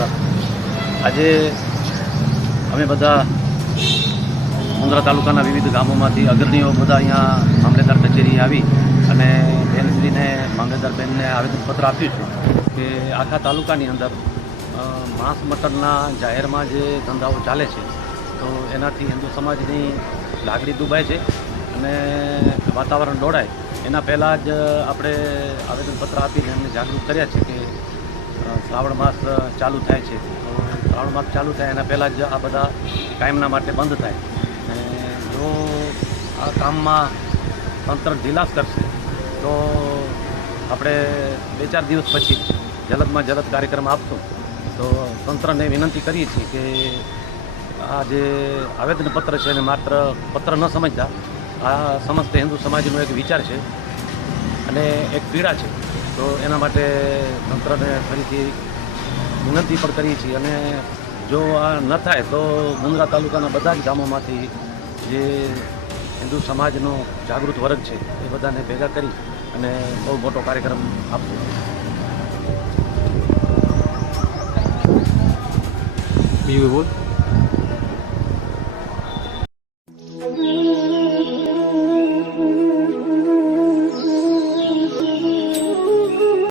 આજે અમે બધા મુંદ્રા તાલુકાના વિવિધ ગામોમાંથી અગ્રણીઓ બધા અહીંયા મામલેદાર કચેરી આવી અને બેનશ્રીને મામલેદાર બેનને આવેદનપત્ર આપ્યું છે કે આખા તાલુકાની અંદર માંસ મટનના જાહેરમાં જે ધંધાઓ ચાલે છે, તો એનાથી હિન્દુ સમાજની લાગણી દુભાય છે અને વાતાવરણ દોડાય એના પહેલાં જ આપણે આવેદનપત્ર આપીને એમને જાગૃત કર્યા છે કે શ્રાવણ માસ ચાલુ થાય છે. શ્રાવણ માસ ચાલુ થાય, એના પહેલાં જ આ બધા કાયમના માટે બંધ થાય. અને જો આ કામમાં તંત્ર ઢીલાસ કરશે, તો આપણે બે ચાર દિવસ પછી જલદમાં જલદ કાર્યક્રમ આપશું. તો તંત્રને વિનંતી કરીએ છીએ કે આ જે આવેદનપત્ર છે એને માત્ર પત્ર ન સમજતા, આ સમસ્ત હિન્દુ સમાજનો એક વિચાર છે અને એક પીડા છે. તો એના માટે તંત્રને ફરીથી વિનંતી પણ કરીએ છીએ. અને જો આ ન થાય, તો મુંદ્રા તાલુકાના બધા જ ગામોમાંથી જે હિન્દુ સમાજનો જાગૃત વર્ગ છે, એ બધાને ભેગા કરી અને બહુ મોટો કાર્યક્રમ આપવો. બીજું બોલ.